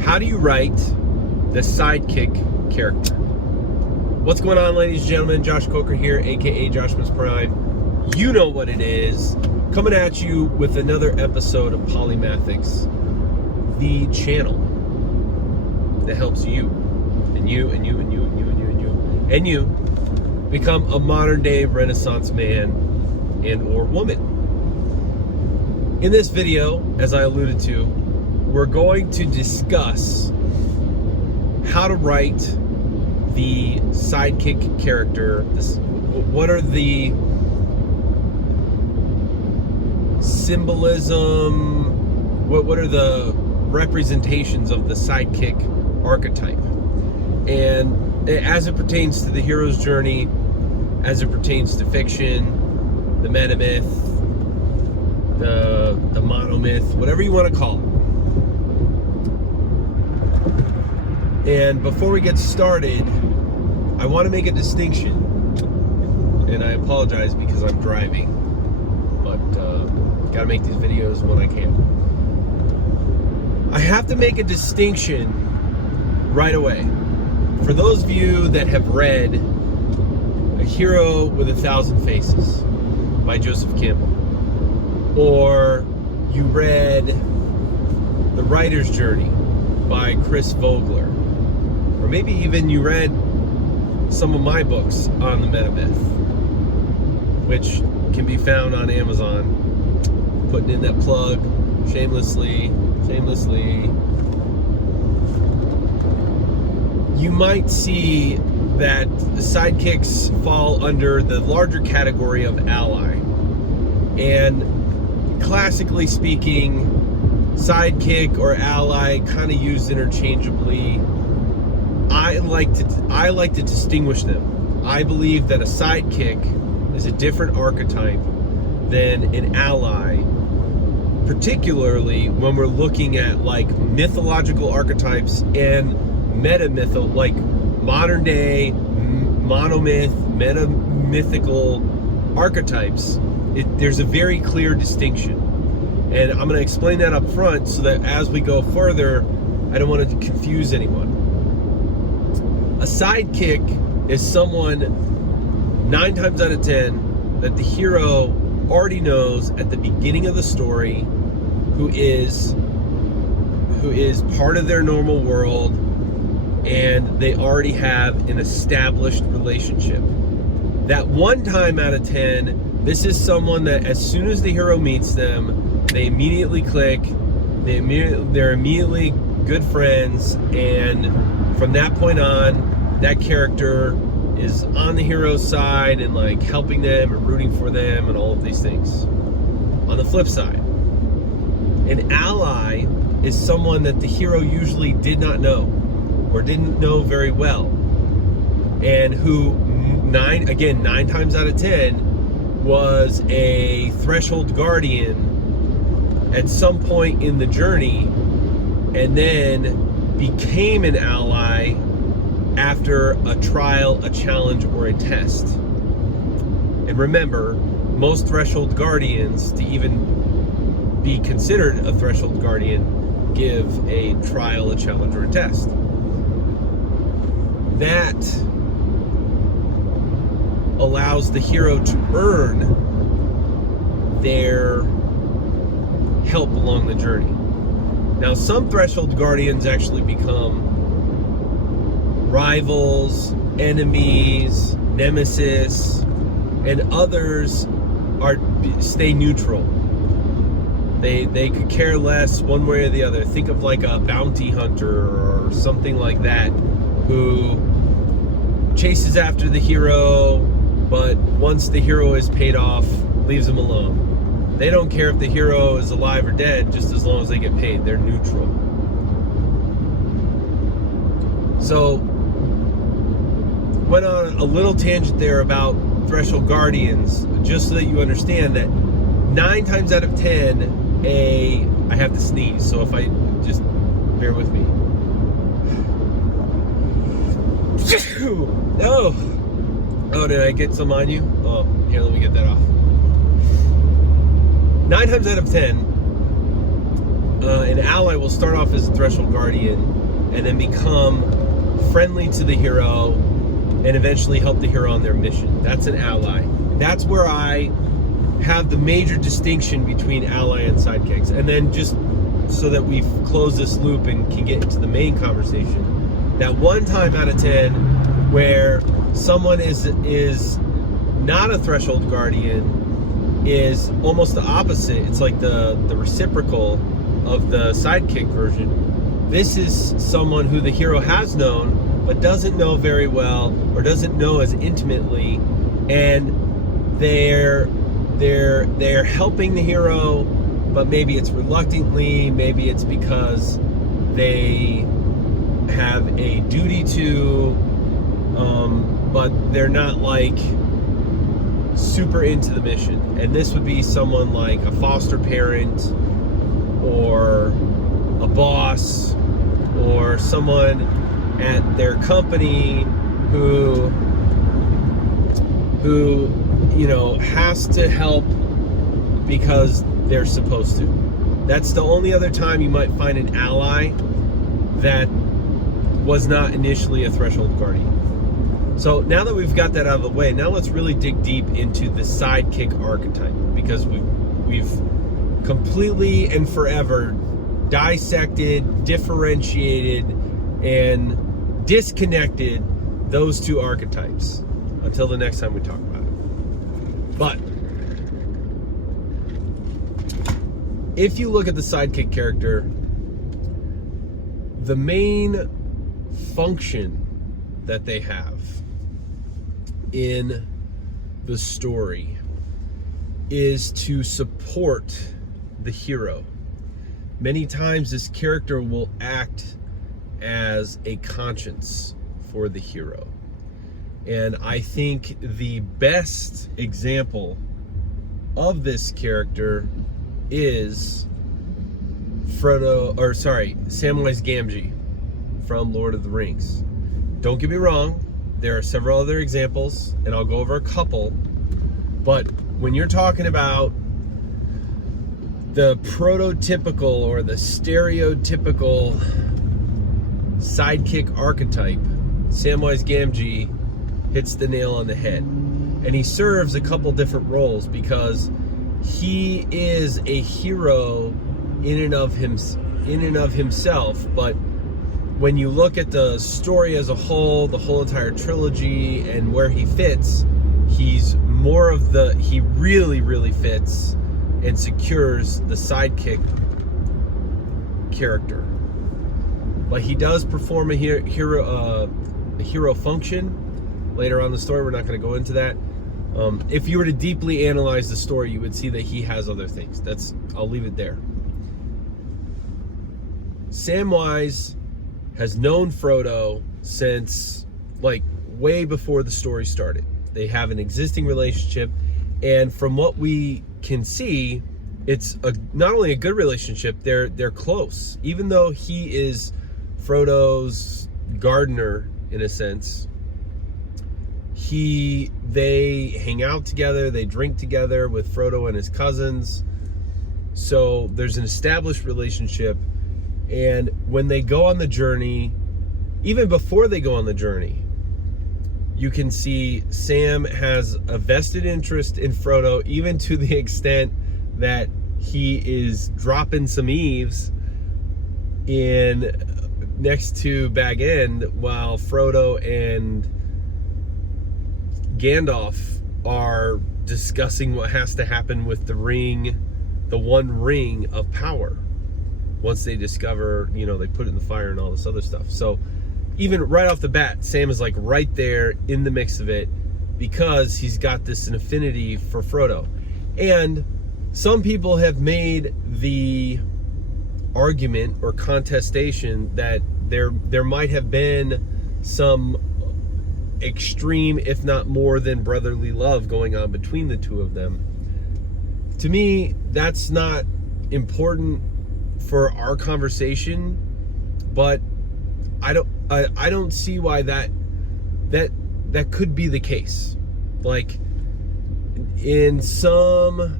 How do you write the Sidekick character? What's going on, ladies and gentlemen? Josh Coker here, aka Joshman's Prime. You know what it is. Coming at you with another episode of Polymathics, the channel that helps you and you and you and you and you and you and you and you become a modern day Renaissance man and or woman. In this video, as I alluded to, we're going to discuss how to write the Sidekick character. What are the symbolism, what are the representations of the Sidekick archetype, and as it pertains to the hero's journey, as it pertains to fiction, the Metamyth, the monomyth, whatever you want to call it. And before we get started, I want to make a distinction, and I apologize because I'm driving, but gotta make these videos when I can. I have to make a distinction right away. For those of you that have read A Hero with a Thousand Faces by Joseph Campbell, or you read The Writer's Journey by Chris Vogler, or maybe even you read some of my books on the Metamyth, which can be found on Amazon. Putting in that plug shamelessly. You might see that the sidekicks fall under the larger category of ally. And classically speaking, sidekick or ally kind of used interchangeably. I like to distinguish them. I believe that a sidekick is a different archetype than an ally, particularly when we're looking at like mythological archetypes and metamythical, like modern day monomyth, metamythical archetypes. There's a very clear distinction, and I'm going to explain that up front so that as we go further, I don't want to confuse anyone. A sidekick is someone 9 times out of 10 that the hero already knows at the beginning of the story, who is part of their normal world, and they already have an established relationship. That 1 time out of 10, this is someone that as soon as the hero meets them, they immediately click, they're immediately good friends, and from that point on, that character is on the hero's side and like helping them and rooting for them and all of these things. On the flip side, an ally is someone that the hero usually did not know or didn't know very well, and who 9 times out of 10 was a threshold guardian at some point in the journey, and then became an ally after a trial, a challenge, or a test. And remember, most threshold guardians, to even be considered a threshold guardian, give a trial, a challenge, or a test. That allows the hero to earn their help along the journey. Now, some threshold guardians actually become rivals, enemies, nemesis, and others stay neutral. They could care less one way or the other. Think of like a bounty hunter or something like that, who chases after the hero, but once the hero is paid off, leaves him alone. They don't care if the hero is alive or dead, just as long as they get paid. They're neutral. So, went on a little tangent there about threshold guardians, just so that you understand that 9 times out of 10, I have to sneeze, so if I just bear with me. Oh, did I get some on you? Oh, here, let me get that off. 9 times out of 10, an ally will start off as a threshold guardian and then become friendly to the hero and eventually help the hero on their mission. That's an ally. That's where I have the major distinction between ally and sidekicks. And then just so that we've closed this loop and can get into the main conversation, that one time out of 10 where someone is not a threshold guardian is almost the opposite. It's like the reciprocal of the sidekick version. This is someone who the hero has known but doesn't know very well or doesn't know as intimately, and they're helping the hero, but maybe it's reluctantly, maybe it's because they have a duty to, but they're not like super into the mission. And this would be someone like a foster parent or a boss or someone at their company who you know has to help because they're supposed to. That's the only other time you might find an ally that was not initially a threshold guardian. So now that we've got that out of the way, now let's really dig deep into the sidekick archetype, because we've completely and forever dissected, differentiated, and disconnected those two archetypes until the next time we talk about it. But if you look at the sidekick character, the main function that they have in the story is to support the hero. Many times this character will act as a conscience for the hero. And I think the best example of this character is Samwise Gamgee from Lord of the Rings. Don't get me wrong, there are several other examples, and I'll go over a couple, but when you're talking about the prototypical or the stereotypical sidekick archetype, Samwise Gamgee hits the nail on the head. And he serves a couple different roles because he is a hero in and of himself, but when you look at the story as a whole, the whole entire trilogy and where he fits, he's more of he really fits and secures the sidekick character. But he does perform a hero function. Later on in the story, we're not going to go into that. If you were to deeply analyze the story, you would see that he has other things. I'll leave it there. Samwise has known Frodo since like way before the story started. They have an existing relationship, and from what we can see, it's not only a good relationship, they're close. Even though he is Frodo's gardener in a sense, they hang out together, they drink together with Frodo and his cousins. So there's an established relationship. And when they go on the journey, even before they go on the journey, you can see Sam has a vested interest in Frodo, even to the extent that he is dropping some eaves next to Bag End while Frodo and Gandalf are discussing what has to happen with the one ring of power. Once they discover, they put it in the fire and all this other stuff. So even right off the bat, Sam is like right there in the mix of it because he's got an affinity for Frodo. And some people have made the argument or contestation that there might have been some extreme, if not more than brotherly love going on between the two of them. To me, that's not important for our conversation, but I don't see why that could be the case. Like in some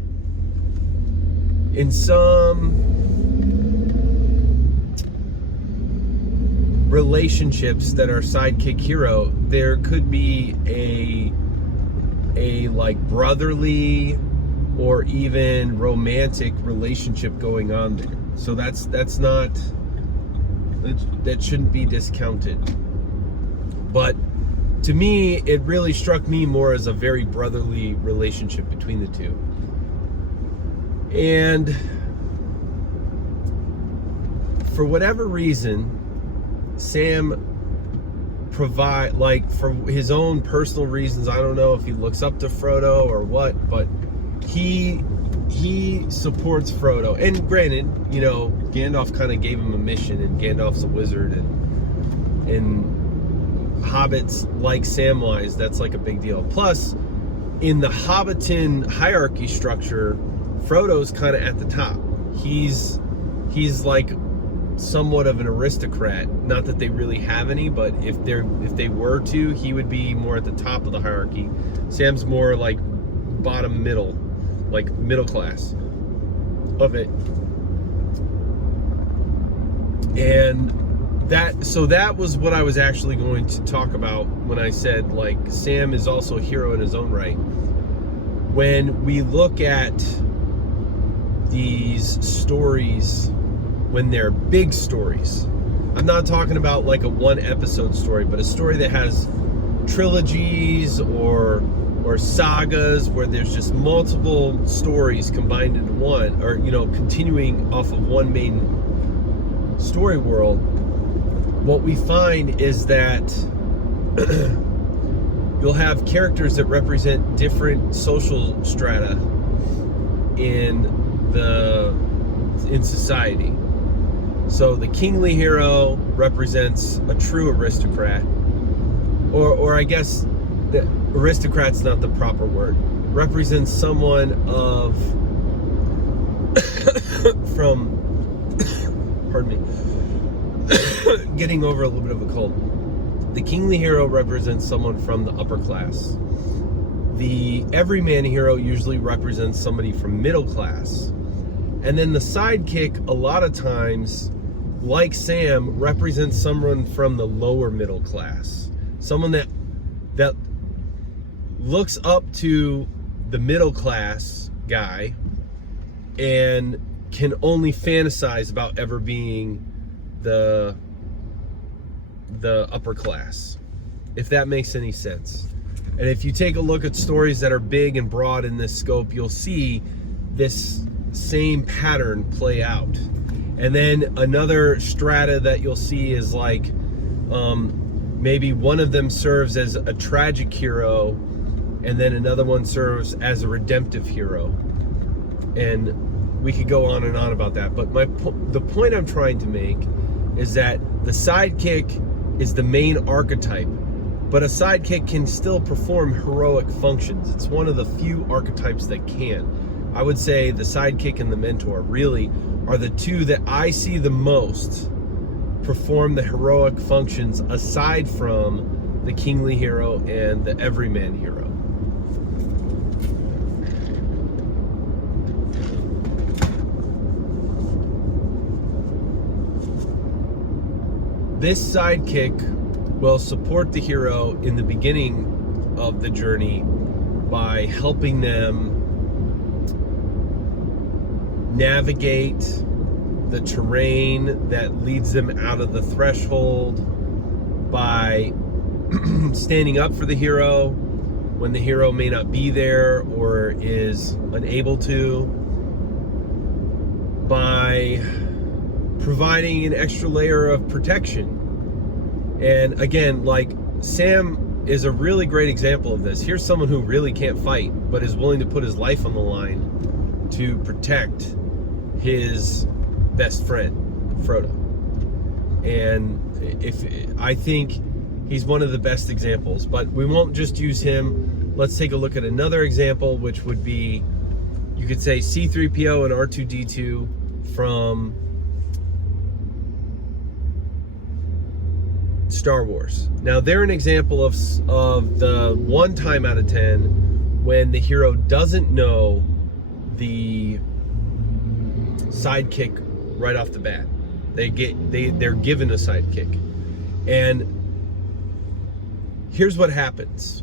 relationships that are sidekick hero, there could be a like brotherly or even romantic relationship going on there. So that shouldn't be discounted. But to me, it really struck me more as a very brotherly relationship between the two. And for whatever reason, Sam for his own personal reasons, I don't know if he looks up to Frodo or what, but he supports Frodo. And granted, you know, Gandalf kind of gave him a mission, and Gandalf's a wizard, and hobbits like Samwise, that's like a big deal. Plus, in the Hobbiton hierarchy structure, Frodo's kind of at the top. He's like somewhat of an aristocrat. Not that they really have any, but if they were to, he would be more at the top of the hierarchy. Sam's more like bottom middle, like middle class of it. And that was what I was actually going to talk about when I said, like, Sam is also a hero in his own right. When we look at these stories, when they're big stories, I'm not talking about like a one episode story, but a story that has trilogies or sagas where there's just multiple stories combined into one, or, you know, continuing off of one main story world. What we find is that you'll have characters that represent different social strata in society. So the kingly hero represents a true aristocrat, or I guess the aristocrat's not the proper word. Represents someone of from pardon me, getting over a little bit of a cold. The kingly hero represents someone from the upper class. The everyman hero usually represents somebody from middle class. And then the sidekick, a lot of times, like Sam, represents someone from the lower middle class. Someone that looks up to the middle class guy and can only fantasize about ever being the upper class, if that makes any sense. And if you take a look at stories that are big and broad in this scope, you'll see this same pattern play out. And then another strata that you'll see is like maybe one of them serves as a tragic hero, and then another one serves as a redemptive hero. And we could go on and on about that, but the point I'm trying to make is that the sidekick is the main archetype, but a sidekick can still perform heroic functions. It's one of the few archetypes that can. I would say the sidekick and the mentor really are the two that I see the most perform the heroic functions, aside from the kingly hero and the everyman hero. This sidekick will support the hero in the beginning of the journey by helping them navigate the terrain that leads them out of the threshold, by standing up for the hero when the hero may not be there or is unable to, by providing an extra layer of protection. And again, like, Sam is a really great example of this. Here's someone who really can't fight, but is willing to put his life on the line to protect his best friend, Frodo. And I think he's one of the best examples, but we won't just use him. Let's take a look at another example, which would be, you could say, C-3PO and R2-D2 from Star Wars. Now, they're an example of the one time out of 10 when the hero doesn't know the sidekick right off the bat. They're given a sidekick, And here's what happens.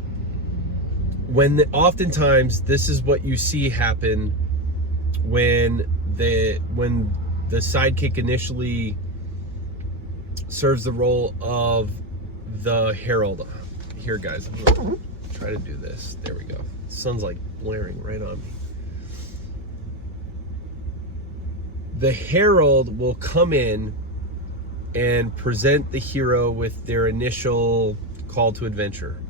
Oftentimes this is what you see happen when the sidekick initially serves the role of the herald. Here, guys, I'm gonna try to do this. There we go. The sun's like blaring right on me. The herald will come in and present the hero with their initial call to adventure.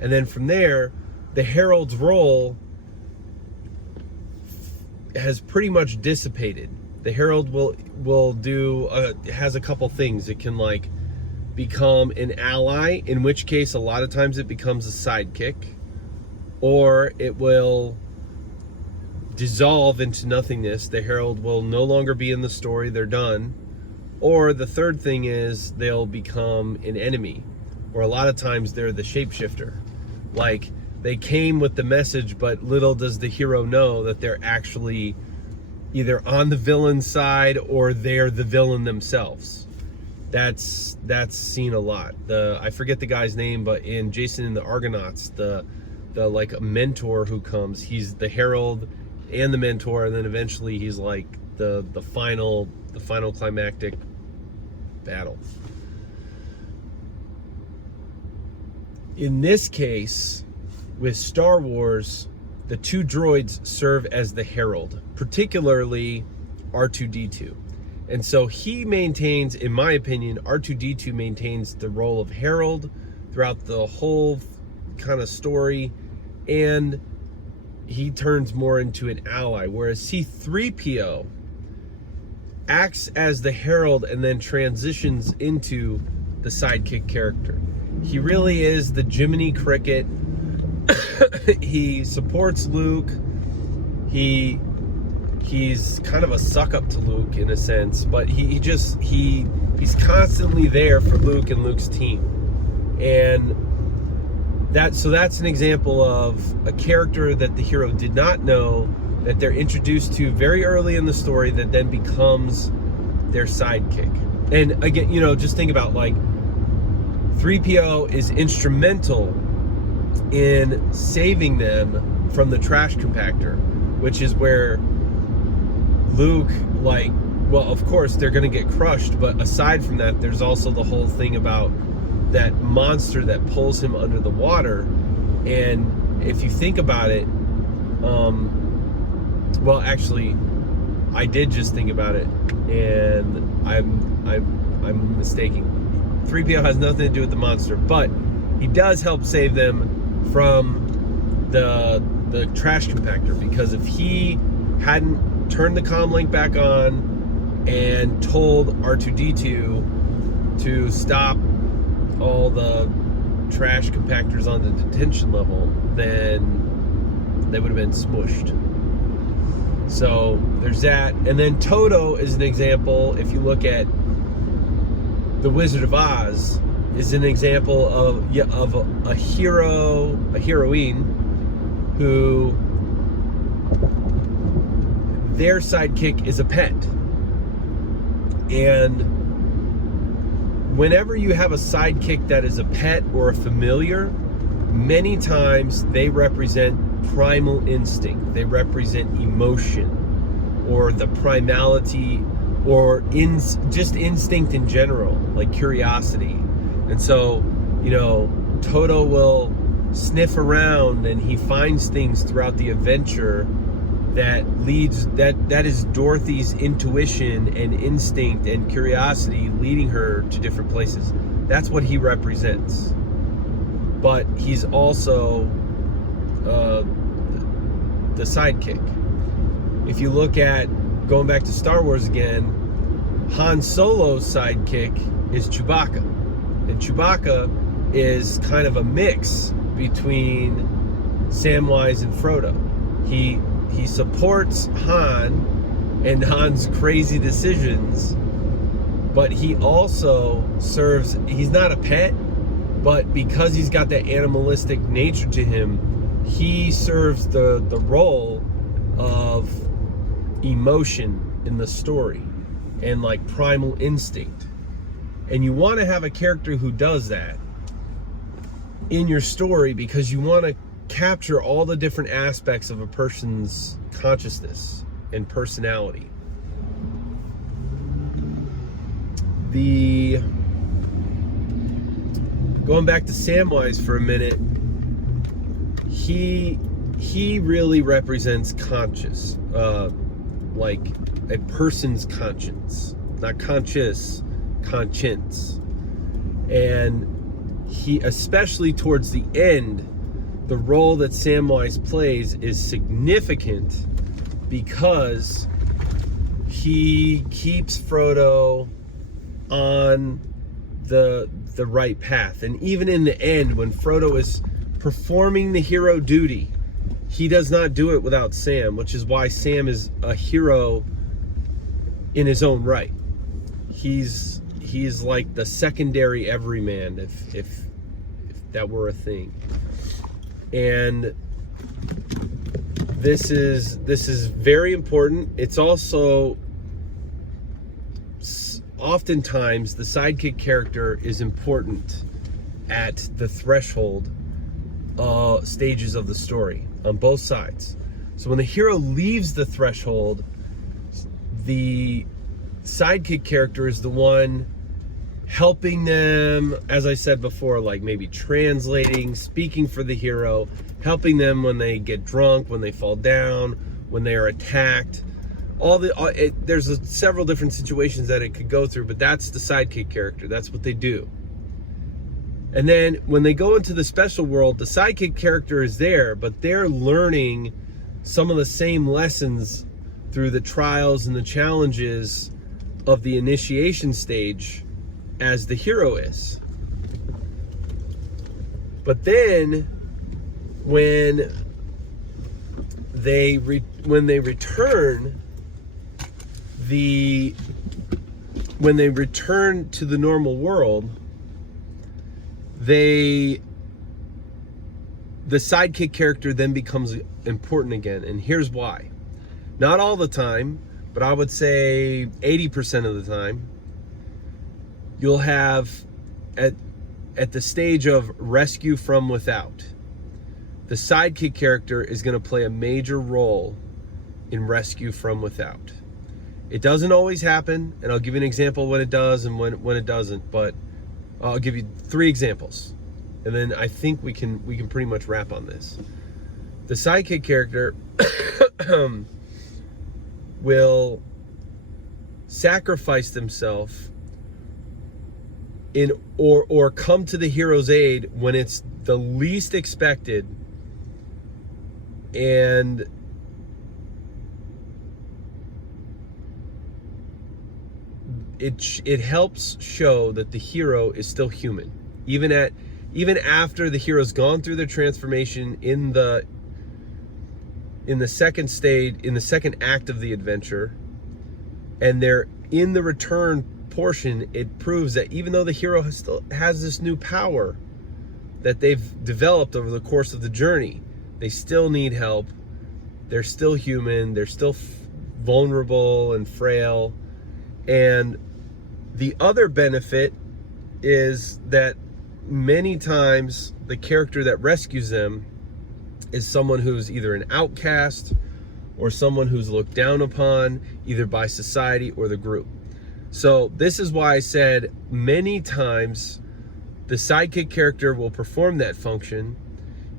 And then from there, the herald's role has pretty much dissipated. The herald will do has a couple things. It can like become an ally, in which case a lot of times it becomes a sidekick, or it will dissolve into nothingness. The herald will no longer be in the story, they're done. Or the third thing is they'll become an enemy, or a lot of times they're the shapeshifter. Like, they came with the message, but little does the hero know that they're actually either on the villain side or they're the villain themselves. That's seen a lot. I forget the guy's name, but in Jason and the Argonauts, the like a mentor who comes, he's the herald and the mentor, and then eventually he's like the final climactic battle. In this case, with Star Wars, the two droids serve as the herald, particularly R2-D2. And so he maintains, in my opinion, R2-D2 maintains the role of herald throughout the whole kind of story, and he turns more into an ally, whereas C-3PO acts as the herald and then transitions into the sidekick character. He really is the Jiminy Cricket. He supports Luke. He's kind of a suck up to Luke in a sense, but he's constantly there for Luke and Luke's team. And that's an example of a character that the hero did not know, that they're introduced to very early in the story, that then becomes their sidekick. And again, just think about, like, 3PO is instrumental in saving them from the trash compactor, which is where Luke, like, well, of course they're going to get crushed, but aside from that, there's also the whole thing about that monster that pulls him under the water. And if you think about it, well, actually, I did just think about it, and I'm mistaken. 3PO has nothing to do with the monster, but he does help save them from the trash compactor, because if he hadn't turned the comm link back on and told R2-D2 to stop all the trash compactors on the detention level, then they would have been smushed. So there's that. And then Toto is an example. If you look at The Wizard of Oz, is an example of a heroine who their sidekick is a pet. And whenever you have a sidekick that is a pet or a familiar, many times they represent primal instinct. They represent emotion, or the primality, or just instinct in general, like curiosity. And so, Toto will sniff around and he finds things throughout the adventure that is Dorothy's intuition and instinct and curiosity leading her to different places. That's what he represents. But he's also the sidekick. If you look at, going back to Star Wars again, Han Solo's sidekick is Chewbacca. And Chewbacca is kind of a mix between Samwise and Frodo. He supports Han and Han's crazy decisions, but he also serves, he's not a pet, but because he's got that animalistic nature to him, he serves the role of emotion in the story and like primal instinct. And you want to have a character who does that in your story because you want to capture all the different aspects of a person's consciousness and personality. Going back to Samwise for a minute, he really represents conscious, like a person's conscience, not conscious, conscience. And he, especially towards the end, the role that Samwise plays is significant because he keeps Frodo on the right path. And even in the end, when Frodo is performing the hero duty, he does not do it without Sam, which is why Sam is a hero in his own right. He's like the secondary everyman, if that were a thing. And this is very important. It's also oftentimes the sidekick character is important at the threshold stages of the story on both sides. So when the hero leaves the threshold, the sidekick character is the one helping them, as I said before, like maybe translating, speaking for the hero, helping them when they get drunk, when they fall down, when they are attacked. There's several different situations that it could go through, but that's the sidekick character. That's what they do. And then when they go into the special world, the sidekick character is there, but they're learning some of the same lessons through the trials and the challenges of the initiation stage as the hero is. But then when they return to the normal world, the sidekick character then becomes important again. And here's why. Not all the time, but I would say 80% of the time, you'll have at the stage of rescue from without, the sidekick character is going to play a major role in rescue from without. It doesn't always happen, and I'll give you an example when it does and when it doesn't, but I'll give you 3 examples, and then I think we can pretty much wrap on this. The sidekick character will sacrifice themselves or come to the hero's aid when it's the least expected, and it helps show that the hero is still human, even after the hero's gone through their transformation in the second stage, in the second act of the adventure, and they're in the return portion. It proves that even though the hero still has this new power that they've developed over the course of the journey, they still need help. They're still human. They're still vulnerable and frail. And the other benefit is that many times the character that rescues them is someone who's either an outcast or someone who's looked down upon either by society or the group. So this is why I said many times the sidekick character will perform that function,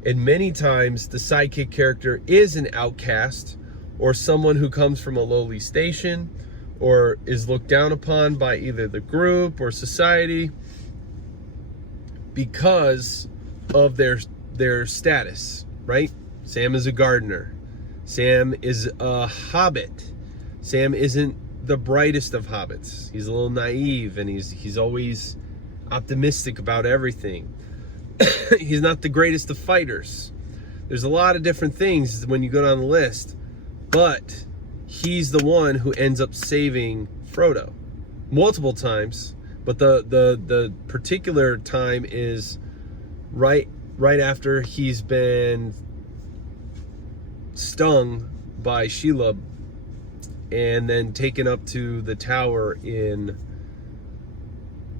and many times the sidekick character is an outcast or someone who comes from a lowly station or is looked down upon by either the group or society because of their status, right? Sam is a gardener. Sam is a hobbit. Sam isn't the brightest of hobbits. He's a little naive, and he's always optimistic about everything. He's not the greatest of fighters. There's a lot of different things when you go down the list, but he's the one who ends up saving Frodo multiple times. But the particular time is right after he's been stung by Shelob and then taken up to the tower in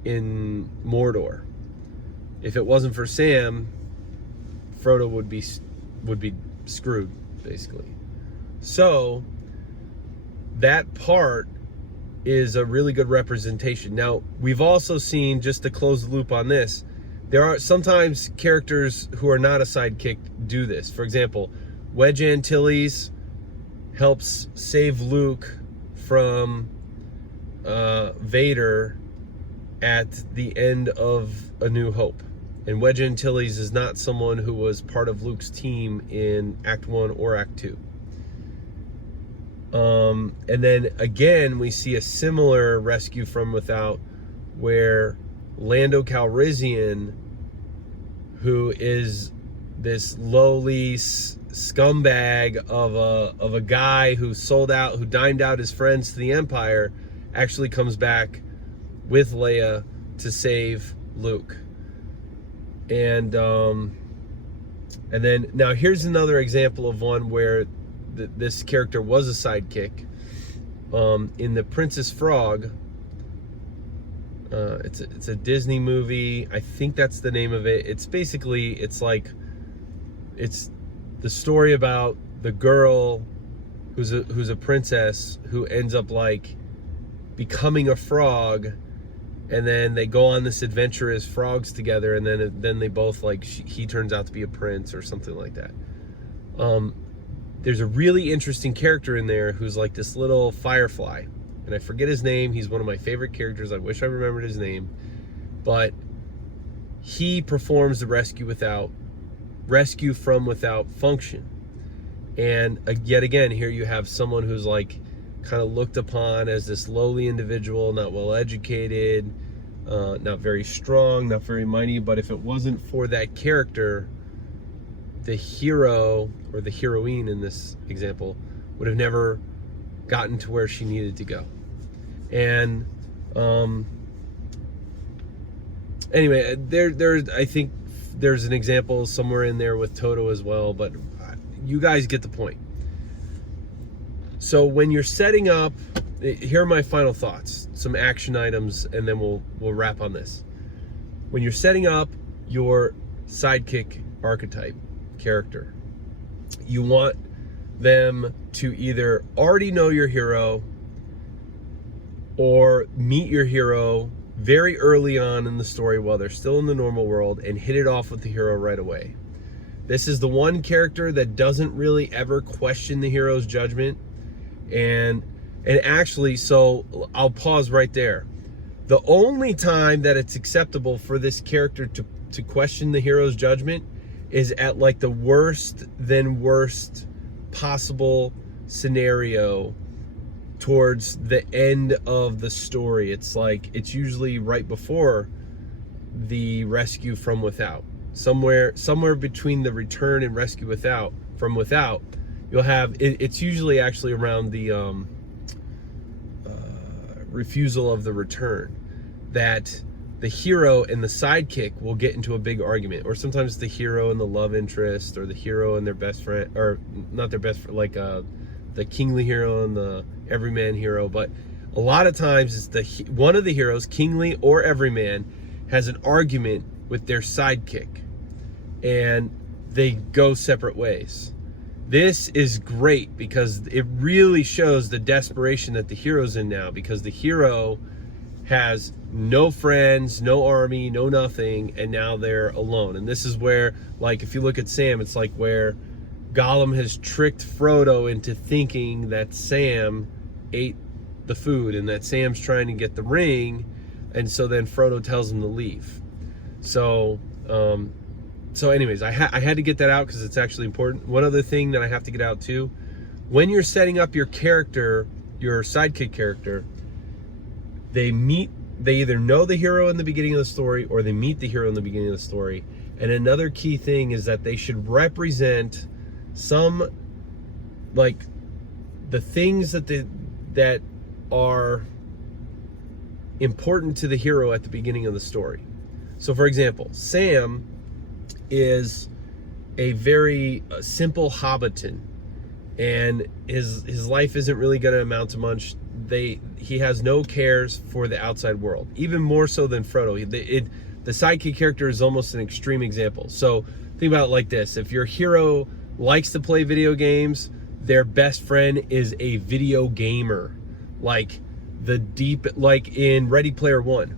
in Mordor. If it wasn't for Sam, Frodo would be screwed, basically. So that part is a really good representation. Now, we've also seen, just to close the loop on this, there are sometimes characters who are not a sidekick do this. For example, Wedge Antilles helps save Luke from Vader at the end of A New Hope. And Wedge Antilles is not someone who was part of Luke's team in Act 1 or Act 2. And then again, we see a similar rescue from without, where Lando Calrissian, who is this lowly scumbag of a guy who sold out, who dimed out his friends to the Empire, actually comes back with Leia to save Luke. And then now here's another example of one where this character was a sidekick. In The Princess Frog, it's a Disney movie. I think that's the name of it. It's basically, it's the story about the girl who's a princess who ends up like becoming a frog, and then they go on this adventure as frogs together, and then they both like, he turns out to be a prince or something like that. There's a really interesting character in there who's like this little firefly, and I forget his name. He's one of my favorite characters. I wish I remembered his name, but he performs the rescue from without function. And yet again, here you have someone who's like kind of looked upon as this lowly individual, not well educated, not very strong, not very mighty. But if it wasn't for that character, the hero or the heroine in this example would have never gotten to where she needed to go. And anyway, I think there's an example somewhere in there with Toto as well, but you guys get the point. So when you're setting up, here are my final thoughts, some action items, and then we'll wrap on this. When you're setting up your sidekick archetype character, you want them to either already know your hero or meet your hero very early on in the story while they're still in the normal world and hit it off with the hero right away. This is the one character that doesn't really ever question the hero's judgment. And actually, so I'll pause right there. The only time that it's acceptable for this character to question the hero's judgment is at like the worst possible scenario towards the end of the story. It's like, it's usually right before the rescue from without. Somewhere between the return and rescue from without, you'll have, it's usually actually around the refusal of the return, that the hero and the sidekick will get into a big argument. Or sometimes the hero and the love interest, or the hero and their best friend, or not their best friend, like the kingly hero and the everyman hero. But a lot of times it's one of the heroes, kingly or everyman, has an argument with their sidekick, and they go separate ways. This is great because it really shows the desperation that the hero's in now, because the hero has no friends, no army, no nothing, and now they're alone. And this is where, like, if you look at Sam, it's like where Gollum has tricked Frodo into thinking that Sam ate the food and that Sam's trying to get the ring, and so then Frodo tells him to leave. So anyways, I had to get that out because it's actually important. One other thing that I have to get out too, when you're setting up your character, your sidekick character, they either know the hero in the beginning of the story or they meet the hero in the beginning of the story. And another key thing is that they should represent some, like, the things that are important to the hero at the beginning of the story. So for example, Sam is a very simple Hobbiton, and his life isn't really going to amount to he has no cares for the outside world, even more so than Frodo. The sidekick character is almost an extreme example. So think about it like this: if your hero likes to play video games, their best friend is a video gamer. Like in Ready Player One,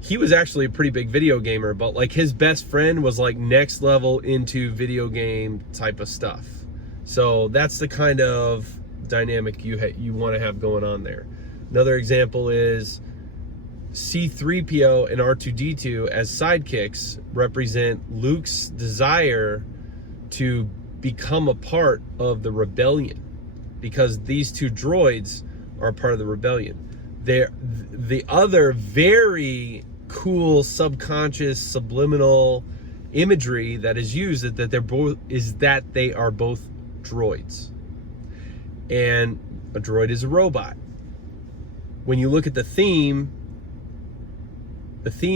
he was actually a pretty big video gamer, but like his best friend was like next level into video game type of stuff. So that's the kind of dynamic you want to have going on there. Another example is C-3PO and R2-D2 as sidekicks represent Luke's desire to become a part of the rebellion, because these two droids are part of the rebellion. The other very cool subconscious subliminal imagery that is used that they are both droids, and a droid is a robot. When you look at the theme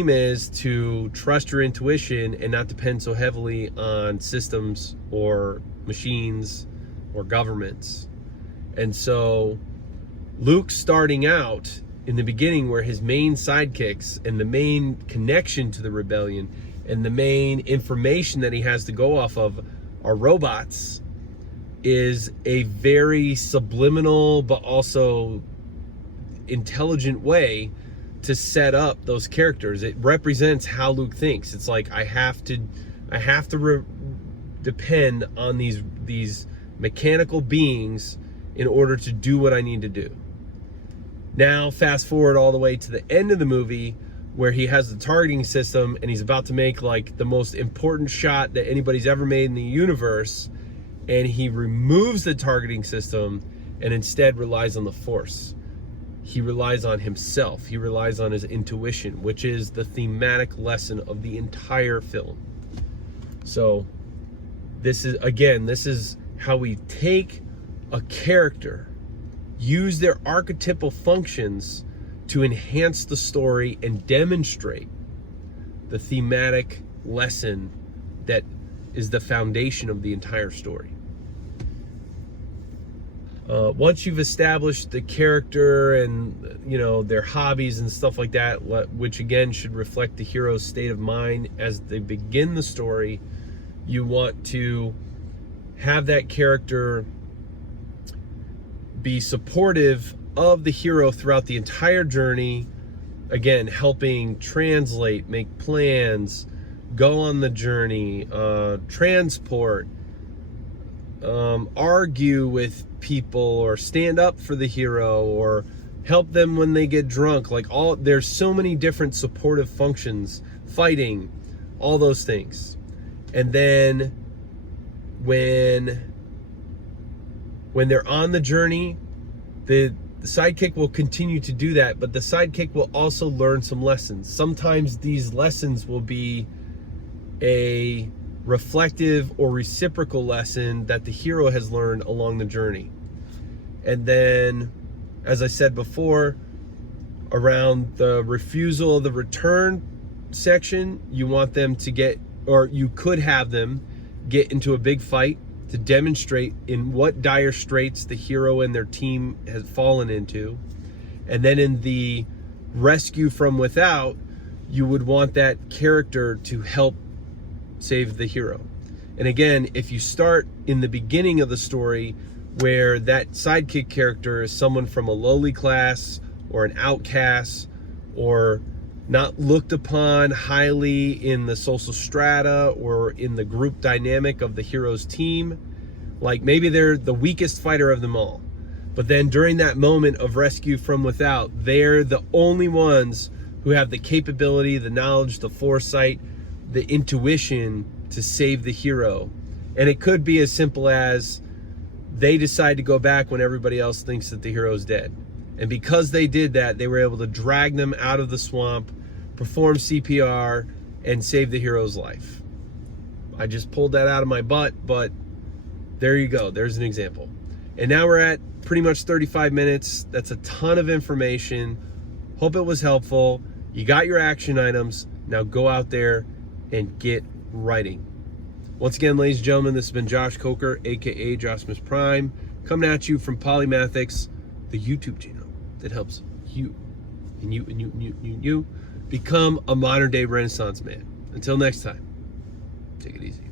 is to trust your intuition and not depend so heavily on systems or machines or governments. And so Luke, starting out in the beginning, where his main sidekicks and the main connection to the rebellion and the main information that he has to go off of are robots, is a very subliminal but also intelligent way to set up those characters. It represents how Luke thinks. It's like, I have to depend on these mechanical beings in order to do what I need to do. Now fast forward all the way to the end of the movie, where he has the targeting system and he's about to make like the most important shot that anybody's ever made in the universe, and he removes the targeting system and instead relies on the Force. He relies on himself. He relies on his intuition, which is the thematic lesson of the entire film. So this is how we take a character, use their archetypal functions to enhance the story and demonstrate the thematic lesson that is the foundation of the entire story. Once you've established the character and their hobbies and stuff like that, which again should reflect the hero's state of mind as they begin the story, you want to have that character be supportive of the hero throughout the entire journey, again helping translate, make plans, go on the journey, transport, argue with people, or stand up for the hero, or help them when they get drunk. There's so many different supportive functions, fighting, all those things. And then when they're on the journey, the sidekick will continue to do that, but the sidekick will also learn some lessons. Sometimes these lessons will be a reflective or reciprocal lesson that the hero has learned along the journey. And then, as I said before, around the refusal of the return section, you want them to you could have them get into a big fight to demonstrate in what dire straits the hero and their team has fallen into. And then in the rescue from without, you would want that character to help save the hero. And again, if you start in the beginning of the story where that sidekick character is someone from a lowly class or an outcast, or not looked upon highly in the social strata or in the group dynamic of the hero's team, like maybe they're the weakest fighter of them all, but then during that moment of rescue from without, they're the only ones who have the capability, the knowledge, the foresight, the intuition to save the hero. And it could be as simple as they decide to go back when everybody else thinks that the hero's dead. And because they did that, they were able to drag them out of the swamp, perform CPR, and save the hero's life. I just pulled that out of my butt, but there you go. There's an example. And now we're at pretty much 35 minutes. That's a ton of information. Hope it was helpful. You got your action items. Now go out there and get writing. Once again, ladies and gentlemen, this has been Josh Coker, aka Josh Prime, coming at you from Polymathics. the YouTube channel that helps you and you become a modern day Renaissance man. Until next time, take it easy.